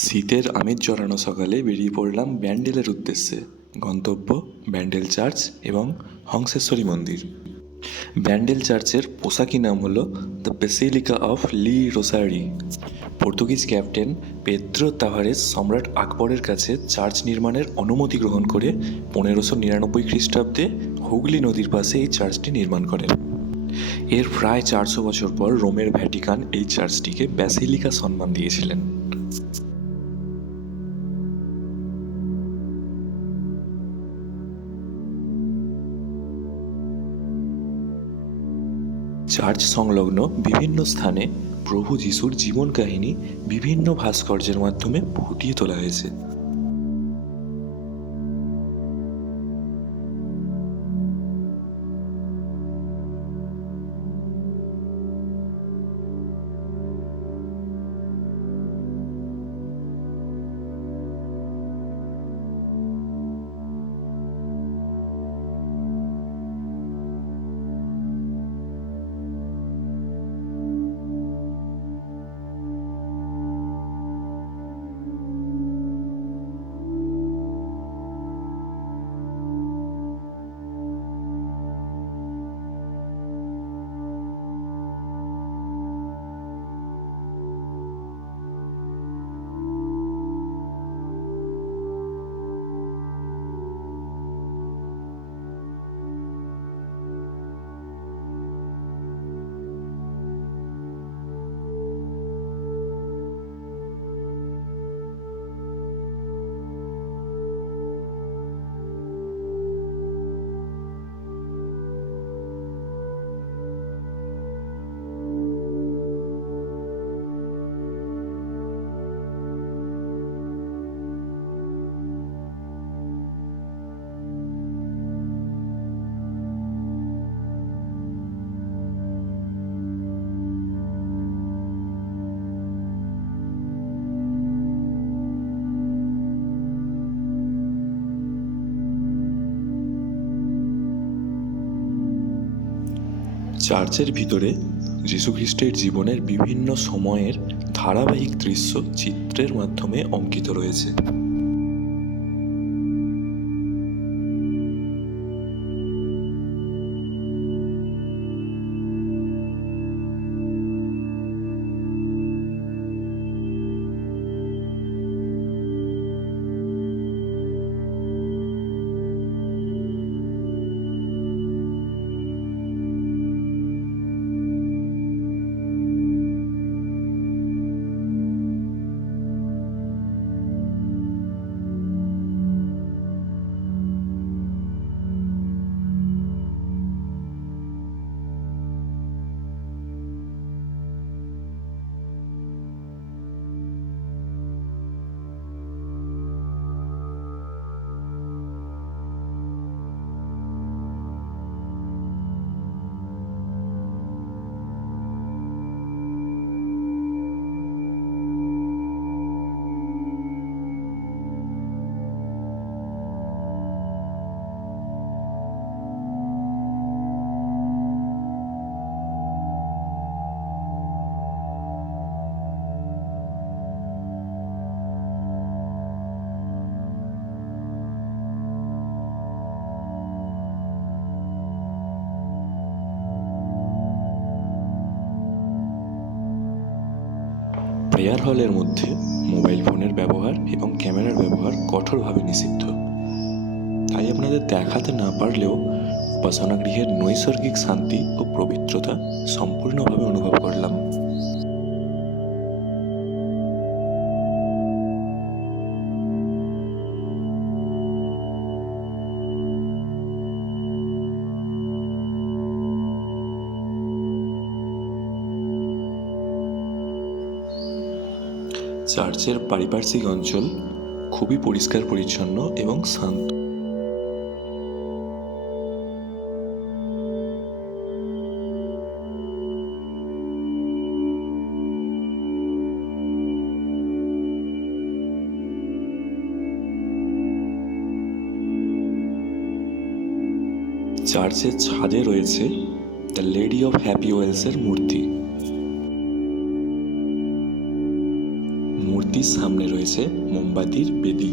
শীতের আমেজ জড়ানো সকালে বেরিয়ে পড়লাম ব্যান্ডেলের উদ্দেশ্যে। গন্তব্য ব্যান্ডেল চার্চ এবং হংসেশ্বরী মন্দির। ব্যান্ডেল চার্চের পোশাকি নাম হলো দ্য বেসিলিকা অফ লি Rosary. Portuguese captain Pedro Tavares সম্রাট আকবরের কাছে চার্চ নির্মাণের অনুমতি গ্রহণ করে 1599 খ্রিস্টাব্দে হুগলি নদীর পাশে এই চার্চটি নির্মাণ করেন। এর প্রায় 400 বছর পর রোমের ভ্যাটিকান এই চার্চটিকে ব্যাসিলিকা সম্মান দিয়েছিলেন। চার্চ সংলগ্ন বিভিন্ন স্থানে প্রভু যিশুর জীবন কাহিনী বিভিন্ন ভাস্কর্যের মাধ্যমে ফুটিয়ে তোলা হয়েছে। চার্চের ভিতরে যীশুখ্রিস্টের জীবনের বিভিন্ন সময়ের ধারাবাহিক দৃশ্য চিত্রের মাধ্যমে অঙ্কিত রয়েছে। প্রেয়ার হলের মধ্যে মোবাইল ফোনের ব্যবহার এবং ক্যামেরার ব্যবহার কঠোরভাবে নিষিদ্ধ। তাই আপনাদের দেখাতে না পারলেও উপাসনা গৃহের নৈসর্গিক শান্তি ও পবিত্রতা সম্পূর্ণভাবে অনুভব করলাম। চার্চের পারিপার্শ্বিক অঞ্চল খুবই পরিষ্কার পরিচ্ছন্ন এবং শান্ত। চার্চের ছাদে রয়েছে দ্য লেডি অফ হ্যাপি ওয়েলসের মূর্তি মন্দিরটির সামনে রয়েছে মোমবাতির বেদি।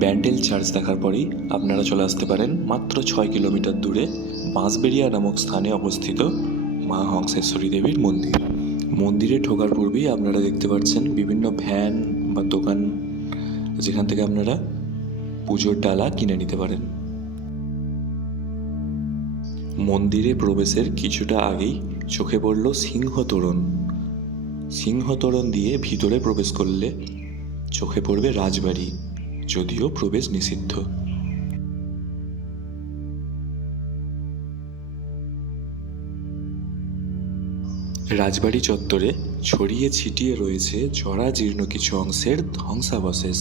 ব্যান্ডেল চার্চ দেখার পরেই আপনারা চলে আসতে পারেন মাত্র 6 কিলোমিটার দূরে বাঁশবেড়িয়া নামক স্থানে অবস্থিত মা হংসেশ্বরী দেবীর মন্দির। মন্দিরে ঢোকার পূর্বেই আপনারা দেখতে পাচ্ছেন বিভিন্ন ভ্যান বা দোকান, যেখান থেকে আপনারা পুজোর ডালা কিনে নিতে পারেন। মন্দিরে প্রবেশের কিছুটা আগেই চোখে পড়ল সিংহতোরণ। সিংহতোরণ দিয়ে ভিতরে প্রবেশ করলে চোখে পড়বে রাজবাড়ি, যদিও প্রবেশ নিষিদ্ধ। রাজবাড়ি চত্বরে ছড়িয়ে ছিটিয়ে রয়েছে জরাজীর্ণ কিছু অংশের ধ্বংসাবশেষ।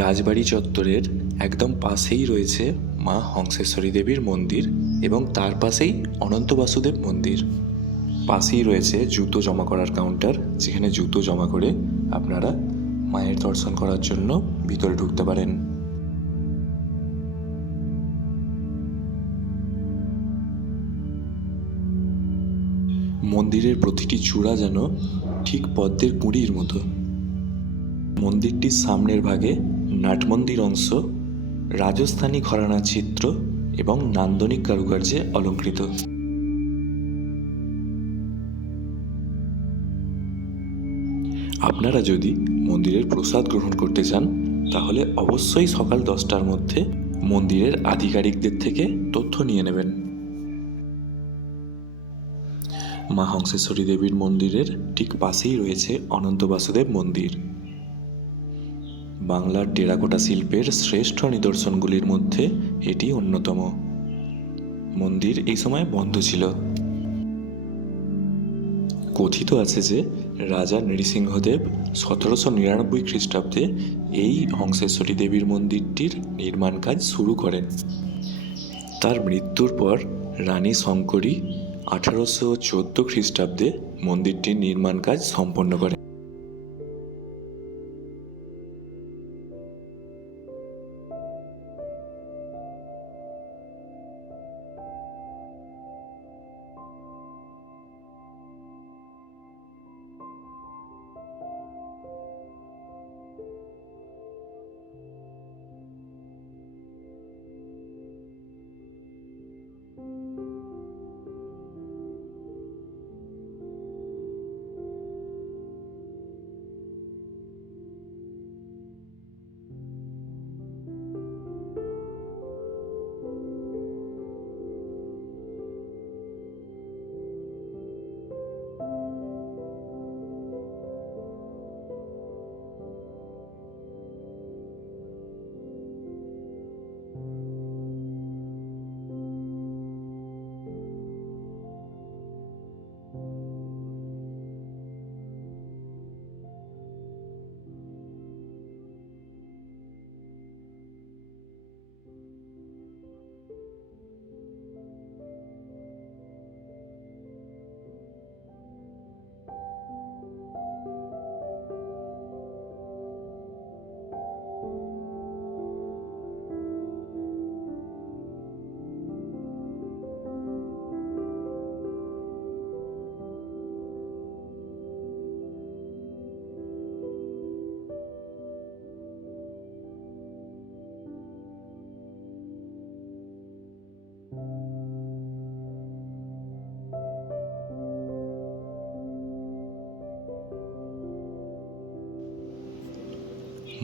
রাজবাড়ি চত্বরের একদম পাশেই রয়েছে মা হংসেশ্বরী দেবীর মন্দির এবং তার পাশেই অনন্ত বাসুদেব মন্দির। পাশেই রয়েছে জুতো জমা করার কাউন্টার, যেখানে জুতো জমা করে আপনারা মায়ের দর্শন করার জন্য ভিতরে ঢুকতে পারেন। মন্দিরের প্রতিটি চূড়া যেন ঠিক পদ্মের কুঁড়ির মতো। মন্দিরটির সামনের ভাগে নাটমন্দির অংশ রাজস্থানী ঘরানার চিত্র এবং নান্দনিক কারুকার্যে অলঙ্কৃত। আপনারা যদি মন্দিরের প্রসাদ গ্রহণ করতে চান তাহলে অবশ্যই সকাল 10টার মধ্যে মন্দিরের আধিকারিকদের থেকে তথ্য নিয়ে নেবেন। মা হংসেশ্বরী দেবীর মন্দিরের ঠিক পাশেই রয়েছে অনন্ত বাসুদেব মন্দির। বাংলার টেরাকোটা শিল্পের শ্রেষ্ঠ নিদর্শনগুলির মধ্যে এটি অন্যতম। মন্দির এই সময় বন্ধ ছিল। কথিত আছে যে রাজা নৃসিংহদেব 1799 খ্রিস্টাব্দে এই হংসেশ্বরী দেবীর মন্দিরটির নির্মাণ কাজ শুরু করেন। তার মৃত্যুর পর রানী শঙ্করী 1814 খ্রিস্টাব্দে মন্দিরটির নির্মাণ কাজ সম্পন্ন করেন।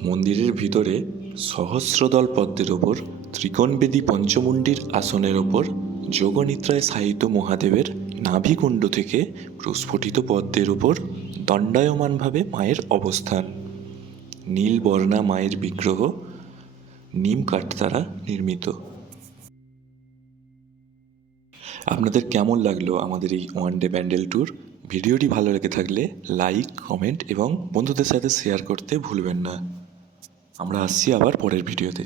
মন্দিরের ভিতরে সহস্রদল পদ্মের ওপর ত্রিকোণবেদী পঞ্চমুণ্ডির আসনের ওপর যোগনিদ্রায় শায়িত মহাদেবের নাভিকুণ্ড থেকে প্রস্ফুটিত পদ্মের ওপর দণ্ডায়মানভাবে মায়ের অবস্থান। নীল বর্ণা মায়ের বিগ্রহ নিম কাঠ দ্বারা নির্মিত। আপনাদের কেমন লাগলো আমাদের এই ওয়ান ডে ব্যান্ডেল ট্যুর? ভিডিওটি ভালো লেগে থাকলে লাইক, কমেন্ট এবং বন্ধুদের সাথে শেয়ার করতে ভুলবেন না। আমরা আসছি আবার পরের ভিডিওতে।